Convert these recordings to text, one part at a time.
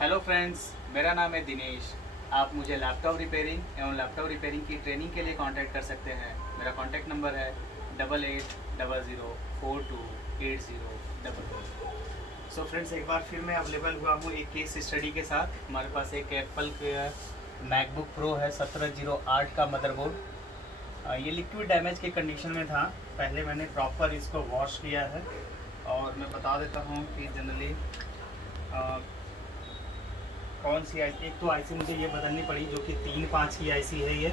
Hello friends, मेरा नाम है दिनेश। आप मुझे लैपटॉप रिपेयरिंग एवं लैपटॉप रिपेयरिंग की ट्रेनिंग के लिए कांटेक्ट कर सकते हैं। मेरा कांटेक्ट नंबर है 8800428000। सो फ्रेंड्स, एक बार फिर मैं अवेलेबल हुआ हूँ एक केस स्टडी के साथ। हमारे पास एक एप्पल का मैकबुक प्रो है 1708 का मदरबोर्ड। ये लिक्विड डैमेज के कंडीशन में था। पहले मैंने प्रॉपर इसको वॉश किया है और मैं बता देता हूँ कि जनरली कौन सी आईसी। एक तो आईसी मुझे ये बदलनी पड़ी जो कि 3-5 की आईसी है ये।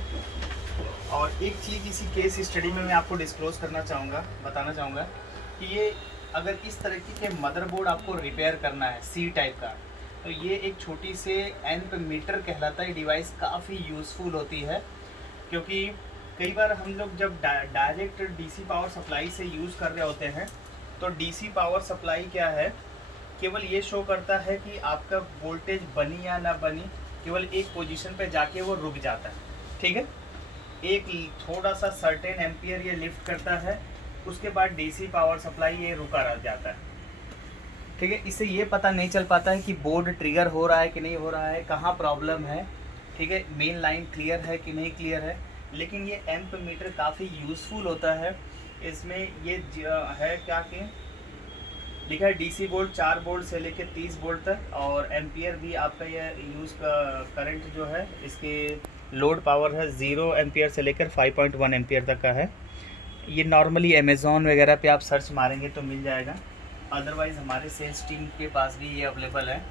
और एक चीज़ इसी केस स्टडी में मैं आपको डिस्क्लोज करना चाहूँगा, बताना चाहूँगा कि ये अगर इस तरीके के मदरबोर्ड आपको रिपेयर करना है सी टाइप का, तो ये एक छोटी से एम्प मीटर कहलाता है डिवाइस काफ़ी यूज़फुल होती है। क्योंकि कई बार हम लोग जब डायरेक्ट डीसी पावर सप्लाई से यूज़ कर रहे होते हैं तो डीसी पावर सप्लाई क्या है, केवल ये शो करता है कि आपका वोल्टेज बनी या ना बनी, केवल एक पोजीशन पे जाके वो रुक जाता है। ठीक है, एक थोड़ा सा सर्टेन एम्पियर ये लिफ्ट करता है, उसके बाद डीसी पावर सप्लाई ये रुका रह जाता है। ठीक है, इससे ये पता नहीं चल पाता है कि बोर्ड ट्रिगर हो रहा है कि नहीं हो रहा है, कहाँ प्रॉब्लम है। ठीक है, मेन लाइन क्लियर है कि नहीं क्लियर है। लेकिन ये एम्प मीटर काफ़ी यूज़फुल होता है। इसमें ये है क्या कि लिखा है डीसी वोल्ट 4 वोल्ट से लेकर 30 वोल्ट तक, और एम्पियर भी आपका ये यूज़ का करंट जो है, इसके लोड पावर है 0 एम्पियर से लेकर 5.1 एम्पियर तक का है। ये नॉर्मली अमेज़ॉन वगैरह पे आप सर्च मारेंगे तो मिल जाएगा। अदरवाइज़ हमारे सेल्स टीम के पास भी ये अवेलेबल है,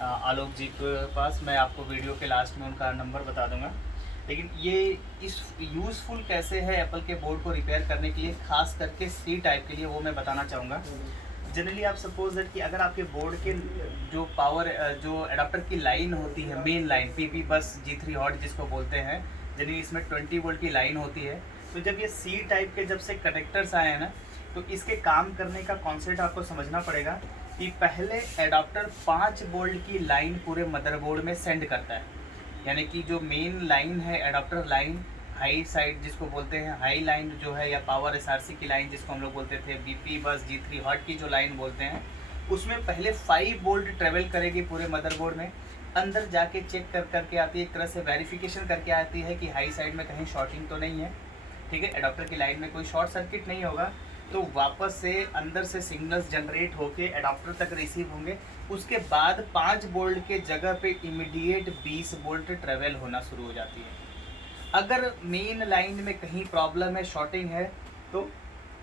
आलोक जी के पास। मैं आपको वीडियो के लास्ट में उनका नंबर बता दूंगा। लेकिन ये इस यूज़फुल कैसे है एप्पल के बोर्ड को रिपेयर करने के लिए, खास करके सी टाइप के लिए, वो मैं बताना चाहूँगा। जनरली आप सपोज दैट कि अगर आपके बोर्ड के जो पावर जो अडाप्टर की लाइन होती है, मेन लाइन पीपी बस G3 हॉट जिसको बोलते हैं, जनरली इसमें 20 वोल्ट की लाइन होती है। तो जब ये सी टाइप के जब से कनेक्टर्स आए हैं ना, तो इसके काम करने का कॉन्सेप्ट आपको समझना पड़ेगा कि पहले एडाप्टर 5 वोल्ट की लाइन पूरे मदरबोर्ड में सेंड करता है। यानी कि जो मेन लाइन है एडाप्टर लाइन, हाई साइड जिसको बोलते हैं, हाई लाइन जो है, या पावर एसआरसी की लाइन जिसको हम लोग बोलते थे, बीपी बस G3 हॉट की जो लाइन बोलते हैं, उसमें पहले 5 वोल्ट ट्रेवल करेगी पूरे मदरबोर्ड में। अंदर जाके चेक करके आती है, एक तरह से वेरिफिकेशन करके आती है कि हाई साइड में कहीं शॉर्टिंग तो नहीं है। ठीक है, एडाप्टर की लाइन में कोई शॉर्ट सर्किट नहीं होगा। तो वापस से अंदर से सिग्नल्स जनरेट होके एडाप्टर तक रिसीव होंगे। उसके बाद 5 वोल्ट के जगह पे इमीडिएट 20 वोल्ट ट्रेवल होना शुरू हो जाती है। अगर मेन लाइन में कहीं प्रॉब्लम है, शॉर्टिंग है, तो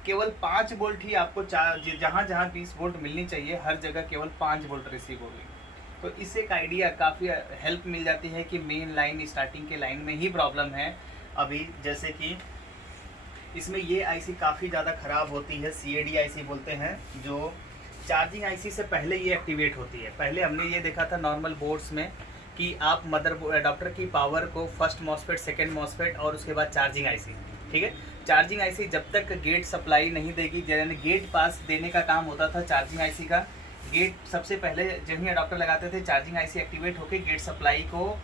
केवल 5 वोल्ट ही आपको जहाँ जहाँ 20 वोल्ट मिलनी चाहिए, हर जगह केवल 5 वोल्ट रिसीव होगी। तो इससे एक आइडिया काफ़ी हेल्प मिल जाती है कि मेन लाइन स्टार्टिंग के लाइन में ही प्रॉब्लम है। अभी जैसे कि इसमें ये आईसी काफ़ी ज़्यादा ख़राब होती है, CAD आईसी बोलते हैं, जो चार्जिंग आईसी से पहले ये एक्टिवेट होती है। पहले हमने ये देखा था नॉर्मल बोर्ड्स में कि आप मदर अडाप्टर की पावर को फर्स्ट मॉसफेट, सेकंड मॉसफेट और उसके बाद चार्जिंग आईसी। ठीक है, चार्जिंग आईसी जब तक गेट सप्लाई नहीं देगी, यानी गेट पास देने का काम होता था चार्जिंग आईसी का। गेट सबसे पहले जब ही अडाप्टर लगाते थे, चार्जिंग आईसी एक्टिवेट होकर गेट सप्लाई को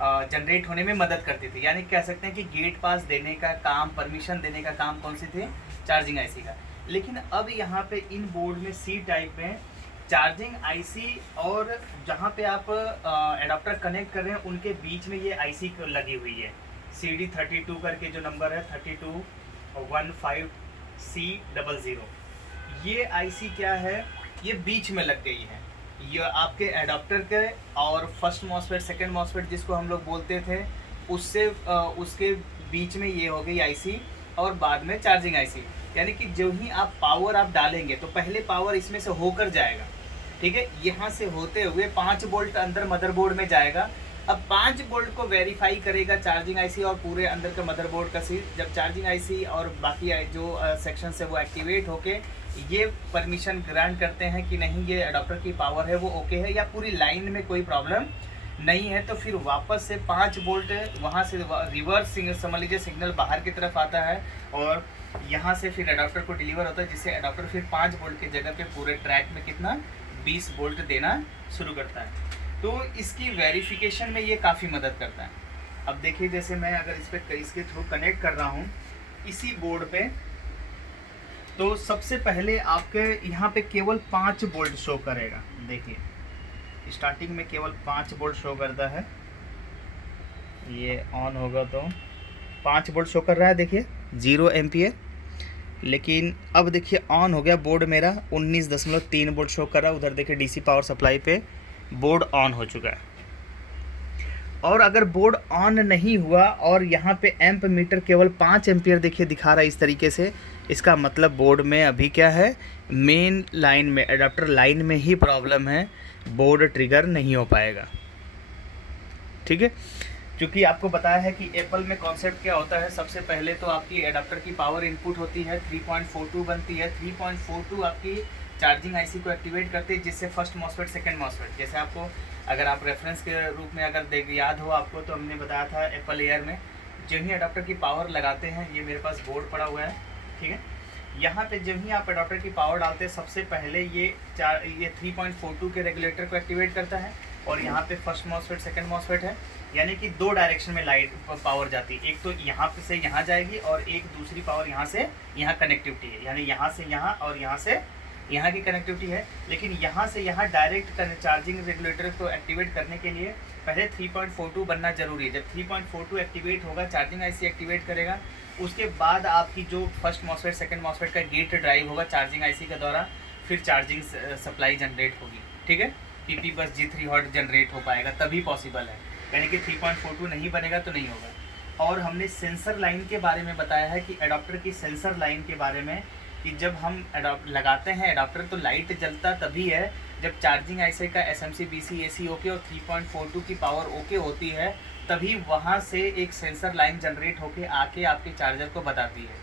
जनरेट होने में मदद करती थी। यानी कह सकते हैं कि गेट पास देने का काम, परमिशन देने का काम कौन सी थे, चार्जिंग आईसी का। लेकिन अब यहाँ पे इन बोर्ड में सी टाइप में चार्जिंग आईसी और जहाँ पे आप एडाप्टर कनेक्ट कर रहे हैं उनके बीच में ये आईसी लगी हुई है। CD32 करके जो नंबर है 3215C00, ये आईसी क्या है, ये बीच में लग गई है। ये आपके एडाप्टर के और फर्स्ट मॉसफेट, सेकंड मॉसफेट जिसको हम लोग बोलते थे, उससे उसके बीच में ये हो गई आईसी, और बाद में चार्जिंग आईसी। यानी कि जो ही आप पावर आप डालेंगे तो पहले पावर इसमें से होकर जाएगा। ठीक है, यहाँ से होते हुए 5 वोल्ट अंदर मदरबोर्ड में जाएगा। अब 5 वोल्ट को वेरीफाई करेगा चार्जिंग आईसी और पूरे अंदर का मदरबोर्ड का सील। जब चार्जिंग आईसी और बाकी जो सेक्शन है वो एक्टिवेट होके ये परमिशन ग्रांट करते हैं कि नहीं, ये अडॉप्टर की पावर है वो ओके है, या पूरी लाइन में कोई प्रॉब्लम नहीं है, तो फिर वापस से 5 वोल्ट वहाँ से रिवर्स समझ लीजिए सिग्नल बाहर की तरफ आता है, और यहाँ से फिर अडॉप्टर को डिलीवर होता है, जिससे अडॉप्टर फिर 5 वोल्ट की जगह पे पूरे ट्रैक में कितना 20 वोल्ट देना शुरू करता है। तो इसकी वेरिफिकेशन में ये काफ़ी मदद करता है। अब देखिए, जैसे मैं अगर इस पर इसके थ्रू कनेक्ट कर रहा हूँ इसी बोर्ड पे, तो सबसे पहले आपके यहाँ पे केवल 5 वोल्ट शो करेगा। देखिए स्टार्टिंग में केवल 5 वोल्ट शो करता है, ये ऑन होगा तो 5 वोल्ट शो कर रहा है, देखिए 0 एम्पियर। लेकिन अब देखिए ऑन हो गया बोर्ड मेरा, 19.3 वोल्ट शो कर रहा है। उधर देखिए डीसी पावर सप्लाई पे बोर्ड ऑन हो चुका है। और अगर बोर्ड ऑन नहीं हुआ और यहाँ पे एम्प मीटर केवल 5 एम्पियर देखिए दिखा रहा है इस तरीके से, इसका मतलब बोर्ड में अभी क्या है, मेन लाइन में, एडाप्टर लाइन में ही प्रॉब्लम है, बोर्ड ट्रिगर नहीं हो पाएगा। ठीक है, क्योंकि आपको बताया है कि एप्पल में कॉन्सेप्ट क्या होता है। सबसे पहले तो आपकी एडाप्टर की पावर इनपुट होती है, 3.42 बनती है। 3.42 आपकी चार्जिंग आईसी को एक्टिवेट करती है, जिससे फर्स्ट मॉसफेट सेकंड मॉसफेट, जैसे आपको अगर आप रेफरेंस के रूप में अगर याद हो आपको, तो हमने बताया था एप्पल एयर में जब ही एडाप्टर की पावर लगाते हैं, ये मेरे पास बोर्ड पड़ा हुआ है, ठीक है, यहाँ पे जब ही आप एडाप्टर की पावर डालते हैं सबसे पहले ये 3.42 के रेगुलेटर को एक्टिवेट करता है, और यहाँ पे फर्स्ट मॉसफेट सेकंड मॉसफेट है, यानी कि 2 डायरेक्शन में लाइट पावर जाती है। एक तो यहाँ पे से यहाँ जाएगी और एक दूसरी पावर यहाँ से यहाँ कनेक्टिविटी है, यानी यहाँ से यहाँ और यहाँ से यहाँ की कनेक्टिविटी है। लेकिन यहाँ से यहाँ डायरेक्ट चार्जिंग रेगुलेटर को एक्टिवेट करने के लिए पहले 3.42 बनना जरूरी है। जब 3.42 एक्टिवेट होगा, चार्जिंग आईसी एक्टिवेट करेगा, उसके बाद आपकी जो फर्स्ट मॉसफेट सेकंड मॉसफेट का गेट ड्राइव होगा चार्जिंग आईसी के द्वारा, फिर चार्जिंग सप्लाई जनरेट होगी। ठीक है, पीपी बस G3 हॉट जनरेट हो पाएगा, तभी पॉसिबल है, यानी कि 3.42 नहीं बनेगा तो नहीं होगा। और हमने सेंसर लाइन के बारे में बताया है कि एडाप्टर की सेंसर लाइन के बारे में, कि जब हम लगाते हैं एडाप्टर तो लाइट जलता तभी है जब चार्जिंग आईसी का SMC BC AC ओके और 3.42 की पावर ओके होती है, तभी वहाँ से एक सेंसर लाइन जनरेट होके आके आपके चार्जर को बताती है।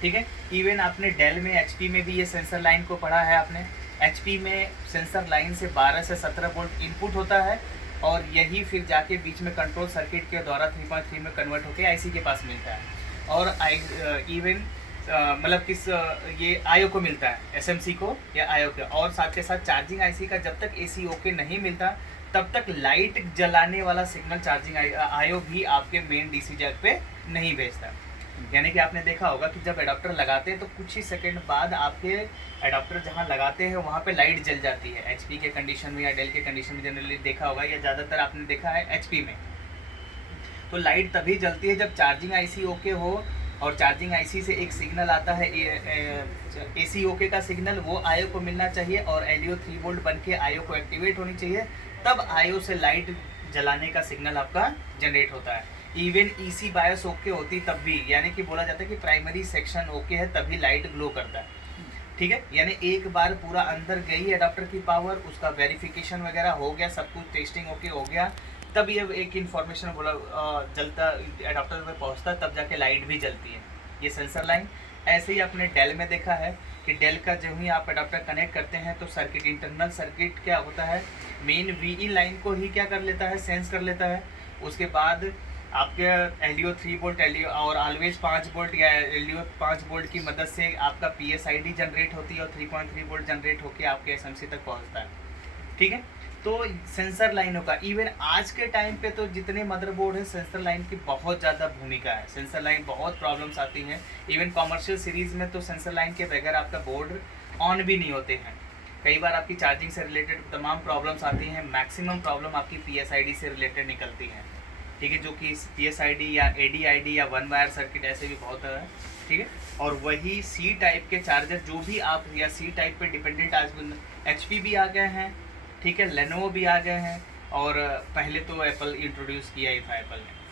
ठीक है, इवन आपने डेल में HP में भी ये सेंसर लाइन को पढ़ा है आपने। HP में सेंसर लाइन से 12 से 17 वोल्ट इनपुट होता है, और यही फिर जाके बीच में कंट्रोल सर्किट के द्वारा 3.3 में कन्वर्ट होकर आईसी के पास मिलता है। और इवन मतलब किस ये आईओ को मिलता है, SMC को या आईओ को। और साथ के साथ चार्जिंग आईसी का जब तक AC ओके नहीं मिलता तब तक लाइट जलाने वाला सिग्नल चार्जिंग आईओ भी आपके मेन DC जैक पे नहीं भेजता। यानी कि आपने देखा होगा कि जब एडाप्टर लगाते हैं तो कुछ ही सेकंड बाद आपके एडाप्टर जहां लगाते हैं वहां पे लाइट जल जाती है। HP के कंडीशन में या डेल के कंडीशन में जनरली देखा होगा, या ज़्यादातर आपने देखा है HP में, तो लाइट तभी जलती है जब चार्जिंग आईसी ओके हो, और चार्जिंग आईसी से एक सिग्नल आता है AC ओके का सिग्नल, वो आईओ को मिलना चाहिए और LDO 3 वोल्ट बन के आईओ को एक्टिवेट होनी चाहिए, तब आईओ से लाइट जलाने का सिग्नल आपका जनरेट होता है। इवन EC बायस ओके होती तब भी, यानी कि बोला जाता है कि प्राइमरी सेक्शन ओके है तभी लाइट ग्लो करता है। ठीक है, यानी एक बार पूरा अंदर गई एडाप्टर की पावर, उसका वेरिफिकेशन वगैरह हो गया, सब कुछ टेस्टिंग ओके हो गया, तब ये एक इन्फॉर्मेशन बोला जलता एडाप्टर पे पहुंचता, तब जाके लाइट भी जलती है, ये सेंसर लाइन। ऐसे ही आपने डेल में देखा है कि डेल का जब ही आप एडाप्टर कनेक्ट करते हैं तो सर्किट, इंटरनल सर्किट क्या होता है, मेन VE लाइन को ही क्या कर लेता है, सेंस कर लेता है। उसके बाद आपके LDO 3 वोल्ट LDO और ऑलवेज 5 वोल्ट या LDO 5 वोल्ट की मदद से आपका PSID जनरेट होती है, और 3.3 वोल्ट जनरेट होकर आपके SMC तक पहुँचता है। ठीक है, तो सेंसर लाइनों का इवन आज के टाइम पे तो जितने मदरबोर्ड है, सेंसर लाइन की बहुत ज़्यादा भूमिका है। सेंसर लाइन बहुत प्रॉब्लम्स आती हैं, इवन कॉमर्शियल सीरीज़ में तो सेंसर लाइन के बगैर आपका बोर्ड ऑन भी नहीं होते हैं। कई बार आपकी चार्जिंग से रिलेटेड तमाम प्रॉब्लम्स आती हैं, मैक्सिमम प्रॉब्लम आपकी PSID से रिलेटेड निकलती हैं। ठीक है, जो कि PSID या ADID या 1 वायर सर्किट ऐसे भी बहुत है। ठीक है, और वही C टाइप के चार्जर जो भी आप, या C टाइप पे डिपेंडेंट आज HP भी आ गए हैं, ठीक है, लेनोवो भी आ गए हैं, और पहले तो एप्पल इंट्रोड्यूस किया ही था एप्पल ने।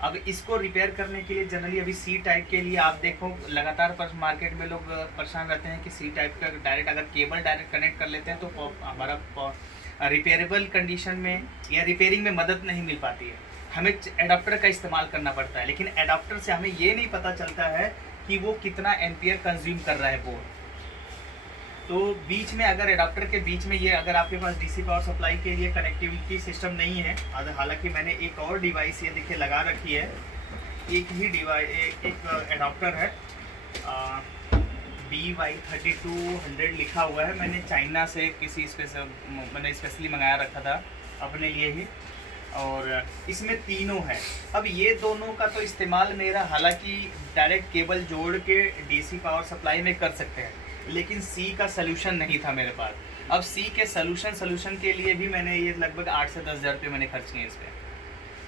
अब इसको रिपेयर करने के लिए जनरली अभी C टाइप के लिए आप देखो लगातार पर मार्केट में लोग परेशान रहते हैं कि C टाइप का डायरेक्ट अगर केबल डायरेक्ट कनेक्ट कर लेते हैं तो हमारा रिपेयरेबल कंडीशन में या रिपेयरिंग में मदद नहीं मिल पाती है, हमें एडाप्टर का इस्तेमाल करना पड़ता है। लेकिन एडाप्टर से हमें ये नहीं पता चलता है कि वो कितना एम्पियर कंज्यूम कर रहा है बोर्ड। तो बीच में अगर एडाप्टर के बीच में ये अगर आपके पास DC पावर सप्लाई के लिए कनेक्टिविटी सिस्टम नहीं है, हालांकि मैंने एक और डिवाइस ये देखिए लगा रखी है, एक ही डिवाइस, एक एडाप्टर है BY3200 लिखा हुआ है, मैंने चाइना से किसी मैंने स्पेशली मंगाया रखा था अपने लिए ही, और इसमें तीनों है। अब ये दोनों का तो इस्तेमाल मेरा, हालांकि डायरेक्ट केबल जोड़ के DC पावर सप्लाई में कर सकते हैं, लेकिन C का सलूशन नहीं था मेरे पास। अब सी के सोल्यूशन के लिए भी मैंने ये लगभग 8 से 10 हज़ार रुपये मैंने खर्च किए इस पर,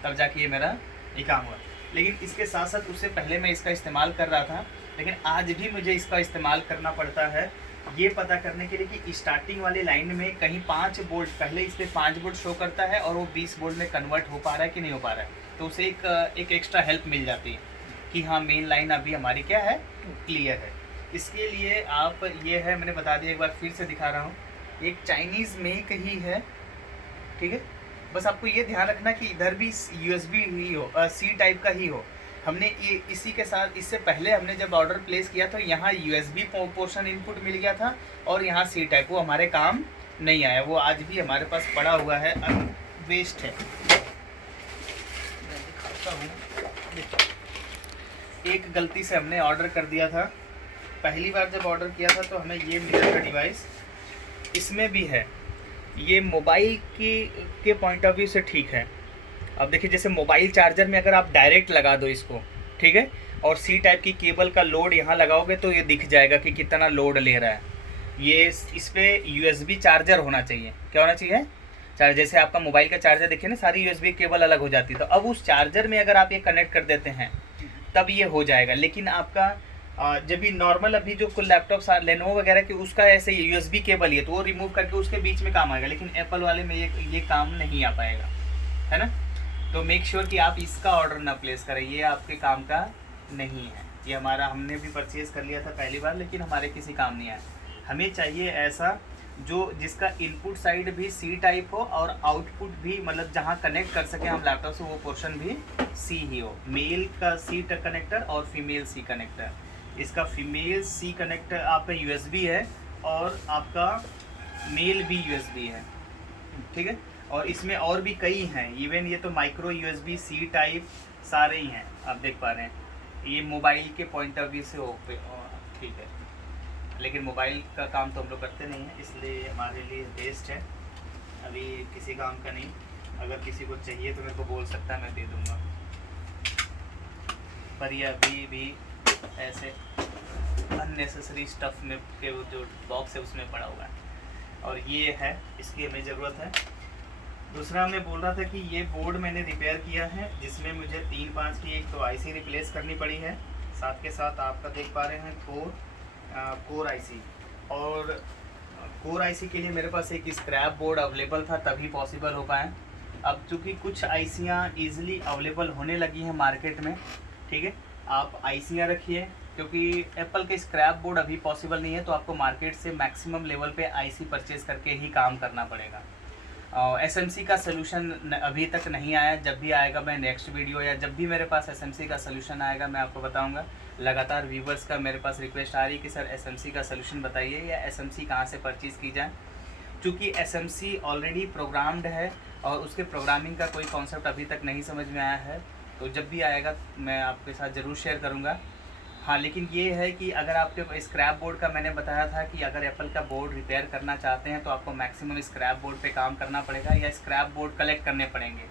तब जाके ये मेरा ये काम हुआ। लेकिन इसके साथ साथ उससे पहले मैं इसका इस्तेमाल कर रहा था, लेकिन आज भी मुझे इसका इस्तेमाल करना पड़ता है ये पता करने के लिए कि स्टार्टिंग वाली लाइन में कहीं 5 वोल्ट, पहले इस पर 5 वोल्ट शो करता है और वो 20 वोल्ट में कन्वर्ट हो पा रहा है कि नहीं हो पा रहा है, तो उसे एक एक्स्ट्रा हेल्प मिल जाती है कि हाँ मेन लाइन अभी हमारी क्या है, क्लियर है। इसके लिए आप ये है, मैंने बता दिया, एक बार फिर से दिखा रहा हूँ, एक चाइनीज़ मेक ही है, ठीक है। बस आपको ये ध्यान रखना कि इधर भी USB ही हो, सी टाइप का ही हो। हमने ये इसी के साथ, इससे पहले हमने जब ऑर्डर प्लेस किया तो यहाँ USB पोर्शन इनपुट मिल गया था और यहाँ सी टाइप, वो हमारे काम नहीं आया, वो आज भी हमारे पास पड़ा हुआ है, वेस्ट है। मैं दिखाता हूँ, एक गलती से हमने ऑर्डर कर दिया था, पहली बार जब ऑर्डर किया था तो हमें ये मिला था डिवाइस, इसमें भी है, ये मोबाइल के पॉइंट ऑफ व्यू से ठीक है। अब देखिए जैसे मोबाइल चार्जर में अगर आप डायरेक्ट लगा दो इसको, ठीक है, और सी टाइप की केबल का लोड यहाँ लगाओगे तो ये दिख जाएगा कि कितना लोड ले रहा है। ये इस पर USB चार्जर होना चाहिए, क्या होना चाहिए, चार्जर। जैसे आपका मोबाइल का चार्जर देखिए ना, सारी USB केबल अलग हो जाती है, तो अब उस चार्जर में अगर आप ये कनेक्ट कर देते हैं तब ये हो जाएगा। लेकिन आपका जब भी नॉर्मल अभी जो कुल लैपटॉप लेनोवो वगैरह के, उसका ऐसे USB केबल ही है तो वो रिमूव करके उसके बीच में काम आएगा, लेकिन एप्पल वाले में ये काम नहीं आ पाएगा, है ना। तो मेक श्योर कि आप इसका ऑर्डर ना प्लेस करें, ये आपके काम का नहीं है। ये हमारा, हमने भी परचेज़ कर लिया था पहली बार, लेकिन हमारे किसी काम नहीं आया। हमें चाहिए ऐसा जो जिसका इनपुट साइड भी सी टाइप हो और आउटपुट भी, मतलब जहाँ कनेक्ट कर सके हम लैपटॉप से, वो पोर्शन भी सी ही हो। मेल का सी कनेक्टर और फीमेल सी कनेक्टर, इसका फीमेल सी कनेक्टर आपका USB है और आपका मेल भी USB है, ठीक है। और इसमें और भी कई हैं, इवन ये तो माइक्रो USB सी टाइप सारे ही हैं, आप देख पा रहे हैं। ये मोबाइल के पॉइंट ऑफ व्यू से ओके, ठीक है, लेकिन मोबाइल का काम तो हम लोग करते नहीं हैं, इसलिए हमारे लिए बेस्ट है, अभी किसी काम का नहीं। अगर किसी को चाहिए तो मेरे को बोल सकता है, मैं दे दूँगा, पर ये अभी भी ऐसे अननेसेसरी स्टफ में के जो बॉक्स है उसमें पड़ा हुआ है, और ये है, इसकी हमें ज़रूरत है। दूसरा मैं बोल रहा था कि ये बोर्ड मैंने रिपेयर किया है, जिसमें मुझे 3-5 की एक तो IC रिप्लेस करनी पड़ी है, साथ के साथ आपका देख पा रहे हैं कोर IC, और कोर IC के लिए मेरे पास एक स्क्रैप बोर्ड अवेलेबल था, तभी पॉसिबल हो पाए। अब चूँकि कुछ आईसियाँ ईजिली अवेलेबल होने लगी हैं मार्केट में, ठीक है, आप आईसियाँ रखिए, क्योंकि एप्पल के स्क्रैप बोर्ड अभी पॉसिबल नहीं है, तो आपको मार्केट से मैक्सिमम लेवल पे आईसी परचेज करके ही काम करना पड़ेगा। SMC का सलूशन अभी तक नहीं आया, जब भी आएगा मैं नेक्स्ट वीडियो या जब भी मेरे पास SMC का सलूशन आएगा मैं आपको बताऊंगा। लगातार व्यूवर्स का मेरे पास रिक्वेस्ट आ रही है कि सर SMC का सलूशन बताइए या SMC कहाँ से परचेज़ की जाए, क्योंकि SMC ऑलरेडी प्रोग्राम्ड है और उसके प्रोग्रामिंग का कोई कॉन्सेप्ट अभी तक नहीं समझ में आया है, तो जब भी आएगा मैं आपके साथ ज़रूर शेयर करूँगा। हाँ, लेकिन ये है कि अगर आपके स्क्रैप बोर्ड का मैंने बताया था कि अगर एप्पल का बोर्ड रिपेयर करना चाहते हैं तो आपको मैक्सिमम स्क्रैप बोर्ड पे काम करना पड़ेगा या स्क्रैप बोर्ड कलेक्ट करने पड़ेंगे,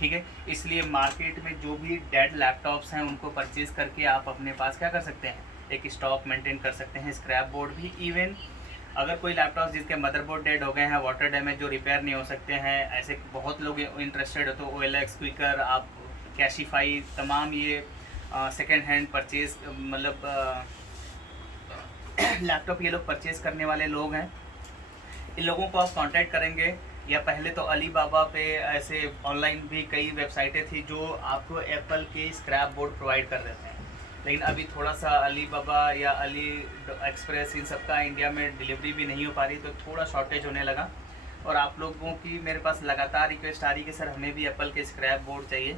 ठीक है। इसलिए मार्केट में जो भी डेड लैपटॉप्स हैं उनको परचेज़ करके आप अपने पास क्या कर सकते हैं, एक स्टॉक मेंटेन कर सकते हैं, स्क्रैप बोर्ड भी। इवन अगर कोई लैपटॉप जिसके मदरबोर्ड डेड हो गए हैं, वाटर डैमेज, जो रिपेयर नहीं हो सकते हैं, ऐसे बहुत लोग इंटरेस्टेड हो, तो OLX, क्विकर, आप कैशिफाई, तमाम ये सेकेंड हैंड परचेज़, मतलब लैपटॉप ये लोग परचेज़ करने वाले लोग हैं, इन लोगों को आप कांटेक्ट करेंगे। या पहले तो अली बाबा पे ऐसे ऑनलाइन भी कई वेबसाइटें थी जो आपको एप्पल के स्क्रैप बोर्ड प्रोवाइड कर देते हैं, लेकिन अभी थोड़ा सा अली बाबा या अली एक्सप्रेस इन सब का इंडिया में डिलीवरी भी नहीं हो पा रही, तो थोड़ा शॉर्टेज होने लगा। और आप लोगों की मेरे पास लगातार रिक्वेस्ट आ रही है कि सर हमें भी एप्पल के स्क्रैप बोर्ड चाहिए।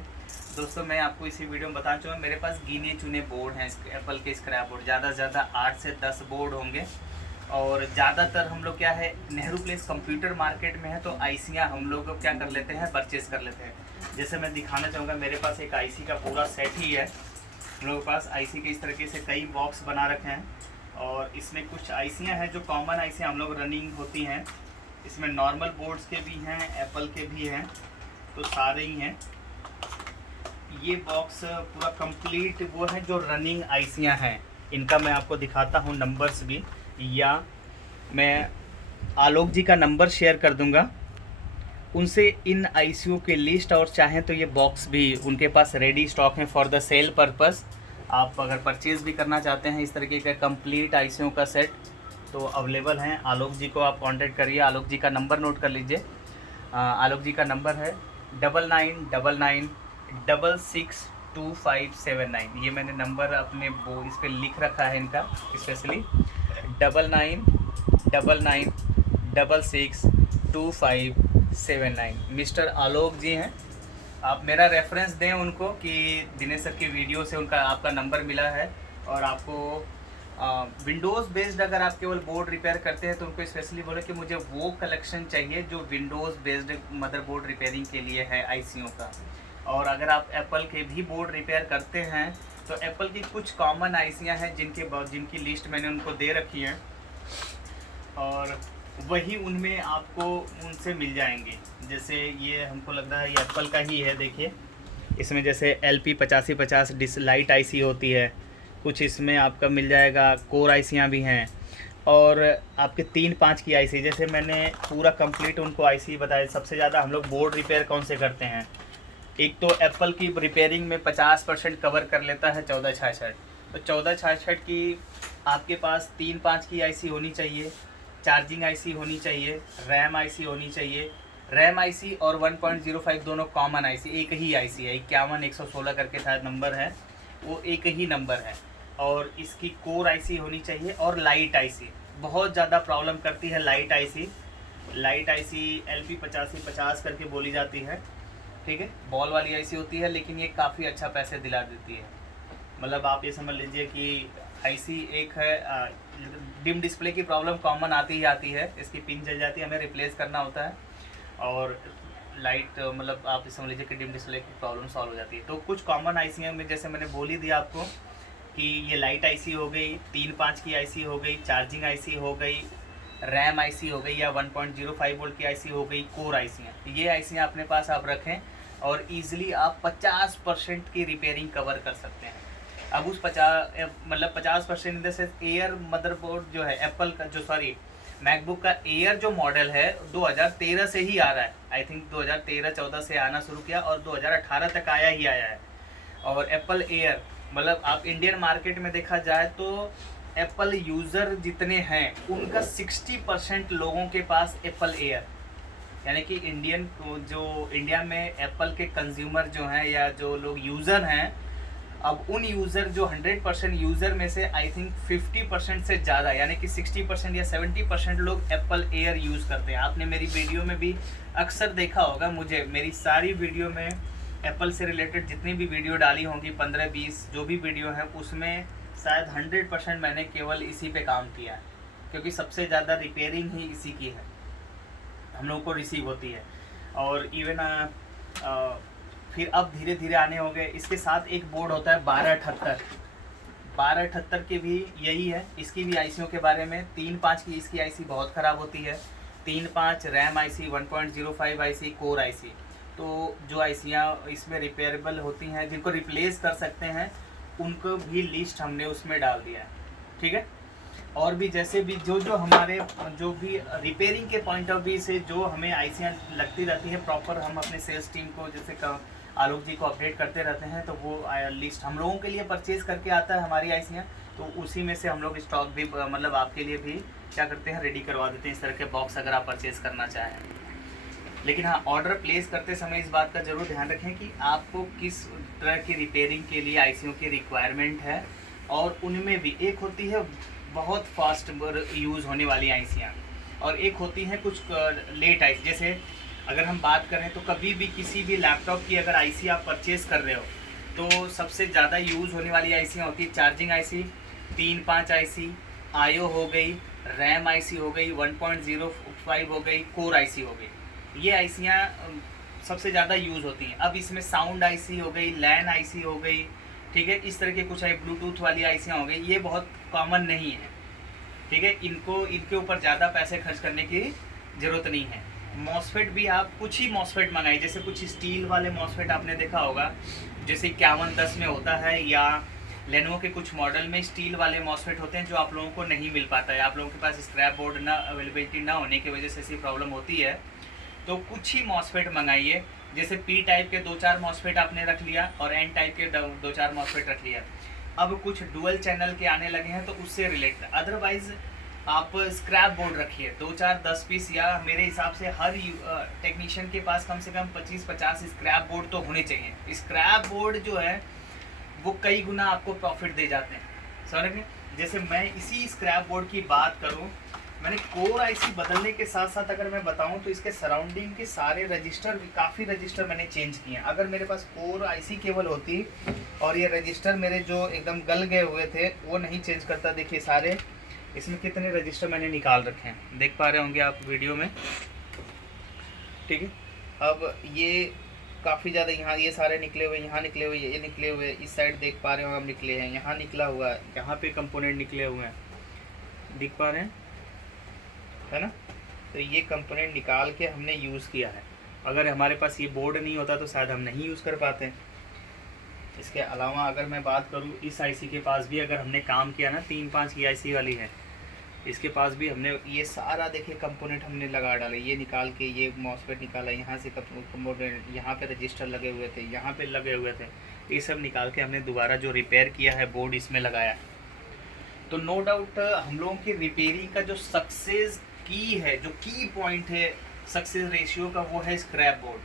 दोस्तों, मैं आपको इसी वीडियो में बताना चाहूँगा, मेरे पास गिने चुने बोर्ड हैं एप्पल के स्क्रैप बोर्ड, ज़्यादा से ज़्यादा 8 से 10 बोर्ड होंगे। और ज़्यादातर हम लोग क्या है, नेहरू प्लेस कंप्यूटर मार्केट में है, तो आईसियाँ हम लोग क्या कर लेते हैं, परचेज़ कर लेते हैं। जैसे मैं दिखाना चाहूँगा, मेरे पास एक आईसी का पूरा सेट ही है, हम लोगों के पास आईसी के इस तरीके से कई बॉक्स बना रखे हैं, और इसमें कुछ आईसियाँ हैं जो कॉमन आईसियाँ हम लोग रनिंग होती हैं। इसमें नॉर्मल बोर्ड्स के भी हैं, एप्पल के भी हैं, तो सारे ही हैं। ये बॉक्स पूरा कंप्लीट वो है जो रनिंग आईसियाँ हैं, इनका मैं आपको दिखाता हूँ नंबर्स भी, या मैं आलोक जी का नंबर शेयर कर दूंगा, उनसे इन आईसीयू के लिस्ट और चाहें तो ये बॉक्स भी उनके पास रेडी स्टॉक है फॉर द सेल पर्पस। आप अगर परचेज़ भी करना चाहते हैं इस तरीके का कंप्लीट आईसीयू का सेट तो अवेलेबल हैं। आलोक जी को आप कांटेक्ट करिए। आलोक जी का नंबर नोट कर लीजिए। आलोक जी का नंबर है 9999662579। ये मैंने नंबर अपने वो इस पर लिख रखा है इनका स्पेशली 9999662579। मिस्टर आलोक जी हैं। आप मेरा रेफरेंस दें उनको कि दिनेश सर की वीडियो से उनका आपका नंबर मिला है। और आपको विंडोज़ बेस्ड अगर आप केवल बोर्ड रिपेयर करते हैं तो उनको स्पेशली बोले कि मुझे वो कलेक्शन चाहिए जो विंडोज़ बेस्ड मदरबोर्ड रिपेयरिंग के लिए है आईसीयू का। और अगर आप एप्पल के भी बोर्ड रिपेयर करते हैं तो एप्पल की कुछ कॉमन आईसियाँ हैं जिनकी लिस्ट मैंने उनको दे रखी है और वही उनमें आपको उनसे मिल जाएंगे। जैसे ये हमको लग रहा है ये एप्पल का ही है। देखिए इसमें जैसे LP8550 डिस लाइट आईसी होती है, कुछ इसमें आपका मिल जाएगा। कोर आईसियाँ भी हैं और आपके 3-5 की आईसी। जैसे मैंने पूरा कंप्लीट उनको आईसी बताया। सबसे ज़्यादा हम लोग बोर्ड रिपेयर कौन से करते हैं, एक तो एप्पल की रिपेयरिंग में 50% कवर कर लेता है 1466। तो 1466 की आपके पास 3-5 की आईसी होनी चाहिए, चार्जिंग आईसी होनी चाहिए, रैम आईसी होनी चाहिए। रैम आईसी और 1.05 दोनों कॉमन आईसी, एक ही आईसी है। 51116 करके शायद नंबर है, वो एक ही नंबर है। और इसकी कोर आईसी होनी चाहिए और लाइट आईसी। बहुत ज़्यादा प्रॉब्लम करती है light IC. Light IC LP8550 करके बोली जाती है, ठीक है। बॉल वाली आईसी होती है लेकिन ये काफ़ी अच्छा पैसे दिला देती है। मतलब आप ये समझ लीजिए कि आईसी एक है। डिम डिस्प्ले की प्रॉब्लम कॉमन आती ही आती है, इसकी पिन जल जाती है, हमें रिप्लेस करना होता है। और लाइट मतलब आप ये समझ लीजिए कि डिम डिस्प्ले की प्रॉब्लम सॉल्व हो जाती है। तो कुछ कॉमन आईसी में जैसे मैंने बोल ही दिया आपको कि ये लाइट आईसी हो गई, 3-5 की आईसी हो गई, चार्जिंग आईसी हो गई, रैम आईसी हो गई या 1.05 वोल्ट की आईसी हो गई, कोर आईसी। ये आईसी अपने पास आप रखें और ईज़िली आप 50% की रिपेयरिंग कवर कर सकते हैं। अब उस 50% in the sense air motherboard जो है एप्पल का, जो सॉरी मैकबुक का एयर जो मॉडल है 2013 से ही आ रहा है। आई थिंक 2013-14 से आना शुरू किया और 2018 तक आया ही आया है। और एप्पल एयर मतलब आप इंडियन मार्केट में देखा जाए तो एप्पल यूज़र जितने हैं उनका 60% लोगों के पास एप्पल एयर, यानी कि इंडिया में एप्पल के कंज्यूमर जो हैं या जो लोग यूज़र हैं, अब उन यूज़र जो 100% यूज़र में से आई थिंक 50% से ज़्यादा यानी कि 60% या 70% लोग एप्पल एयर यूज़ करते हैं। आपने मेरी वीडियो में भी अक्सर देखा होगा, मुझे मेरी सारी वीडियो में एप्पल से रिलेटेड जितनी भी वीडियो डाली होंगी 15-20 जो भी वीडियो हैं उसमें शायद 100% मैंने केवल इसी पे काम किया है, क्योंकि सबसे ज़्यादा रिपेयरिंग ही इसी की है, हम लोगों को रिसीव होती है। और इवन फिर अब धीरे धीरे आने हो गए। इसके साथ एक बोर्ड होता है 1278 के भी यही है। इसकी भी आईसीओ के बारे में 3-5 की इसकी आईसी बहुत ख़राब होती है। 3-5 RAM IC, 1.05 IC, core IC. तो जो आईसियाँ इसमें रिपेयरेबल होती हैं जिनको रिप्लेस कर सकते हैं उनको भी लिस्ट हमने उसमें डाल दिया है, ठीक है। और भी जैसे भी जो हमारे जो भी रिपेयरिंग के पॉइंट ऑफ व्यू से जो हमें आईसियाँ लगती रहती है प्रॉपर, हम अपने सेल्स टीम को जैसे आलोक जी को अपडेट करते रहते हैं तो वो लिस्ट हम लोगों के लिए परचेज़ करके आता है हमारी आईसियाँ। तो उसी में से हम लोग स्टॉक भी मतलब आपके लिए भी क्या करते हैं, रेडी करवा देते हैं इस तरह के बॉक्स अगर आप परचेज़ करना चाहें। लेकिन हाँ, ऑर्डर प्लेस करते समय इस बात का ज़रूर ध्यान रखें कि आपको किस तरह की रिपेयरिंग के लिए आईसीयू की रिक्वायरमेंट है। और उनमें भी एक होती है बहुत फास्ट यूज़ होने वाली आईसियाँ और एक होती हैं कुछ लेट आईसी। जैसे अगर हम बात करें तो कभी भी किसी भी लैपटॉप की अगर आईसी आप परचेज़ कर रहे हो तो सबसे ज़्यादा यूज़ होने वाली आईसियाँ होती है चार्जिंग आईसी, 3-5 आईसी, आईओ हो गई, रैम आईसी हो गई, 1.05 हो गई, कोर आईसी हो गई। ये आईसियाँ सबसे ज़्यादा यूज़ होती हैं। अब इसमें साउंड आईसी हो गई, लैन आईसी हो गई, ठीक है, इस तरह के कुछ ब्लूटूथ वाली आईसियाँ हो गई, ये बहुत कॉमन नहीं है, ठीक है। इनके ऊपर ज़्यादा पैसे खर्च करने की ज़रूरत नहीं है। मॉसफेट भी आप कुछ ही मॉसफेट मंगाइए, जैसे कुछ स्टील वाले मॉसफेट आपने देखा होगा जैसे 5110 में होता है या लेनोवो के कुछ मॉडल में स्टील वाले मॉसफेट होते हैं जो आप लोगों को नहीं मिल पाता है, आप लोगों के पास स्क्रैप बोर्ड ना अवेलेबिलिटी ना होने की वजह से ऐसी प्रॉब्लम होती है। तो कुछ ही मॉसफेट मंगाइए, जैसे पी टाइप के 2-4 मॉसफेट आपने रख लिया और एन टाइप के 2-4 मॉसफेट रख लिया। अब कुछ डुअल चैनल के आने लगे हैं तो उससे रिलेटेड, अदरवाइज आप स्क्रैप बोर्ड रखिए 2-4-10 पीस, या मेरे हिसाब से हर टेक्नीशियन के पास कम से कम 25-50 स्क्रैप बोर्ड तो होने चाहिए। स्क्रैप बोर्ड जो है वो कई गुना आपको प्रॉफिट दे जाते हैं, समझ में। जैसे मैं इसी स्क्रैप बोर्ड की बात करूं, मैंने कोर आईसी बदलने के साथ साथ अगर मैं बताऊं तो इसके सराउंडिंग के सारे रजिस्टर, काफ़ी रजिस्टर मैंने चेंज किए हैं। अगर मेरे पास कोर आईसी केवल होती और ये रजिस्टर मेरे जो एकदम गल गए हुए थे वो नहीं चेंज करता, देखिए सारे इसमें कितने रजिस्टर मैंने निकाल रखे हैं, देख पा रहे होंगे आप वीडियो में, ठीक है। अब ये काफ़ी ज़्यादा यहाँ ये सारे निकले हुए, यहाँ निकले हुए, ये निकले हुए, इस साइड देख पा रहे हो हम निकले हैं, यहाँ निकला हुआ है, यहाँ पे कंपोनेंट निकले हुए हैं, दिख पा रहे हैं, है ना। तो ये कंपोनेंट निकाल के हमने यूज़ किया है। अगर हमारे पास ये बोर्ड नहीं होता तो शायद हम नहीं यूज़ कर पाते हैं। इसके अलावा अगर मैं बात करूँ इस आईसी के पास भी अगर हमने काम किया ना, 3-5 की आईसी वाली है, इसके पास भी हमने ये सारा देखिए कंपोनेंट हमने लगा डाले, ये निकाल के ये मॉसफेट निकाला, यहाँ से कंपोनेंट, यहाँ पे रजिस्टर लगे हुए थे, यहाँ पे लगे हुए थे, ये सब निकाल के हमने दोबारा जो रिपेयर किया है बोर्ड इसमें लगाया। तो नो डाउट हम लोगों की रिपेयरिंग का जो सक्सेस की है, जो की पॉइंट है सक्सेस रेशियो का, वो है स्क्रैप बोर्ड।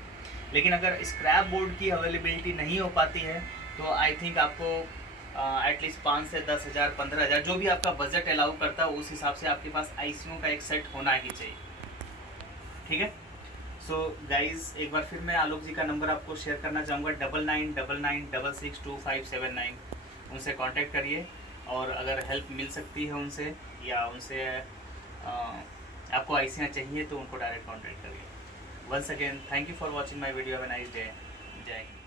लेकिन अगर स्क्रैप बोर्ड की अवेलेबिलिटी नहीं हो पाती है तो आई थिंक आपको एटलीस्ट 5 से 10 हज़ार 15 हज़ार जो भी आपका बजट अलाउ करता है उस हिसाब से आपके पास आईसीयू का एक सेट होना ही चाहिए, ठीक है। सो गाइज एक बार फिर मैं आलोक जी का नंबर आपको शेयर करना चाहूँगा, 9999662579। उनसे कांटेक्ट करिए और अगर हेल्प मिल सकती है उनसे, या उनसे आपको आईसीयाँ चाहिए तो उनको डायरेक्ट कांटेक्ट करिए। Once again thank you for watching my video. Have a nice day. जय हिंद।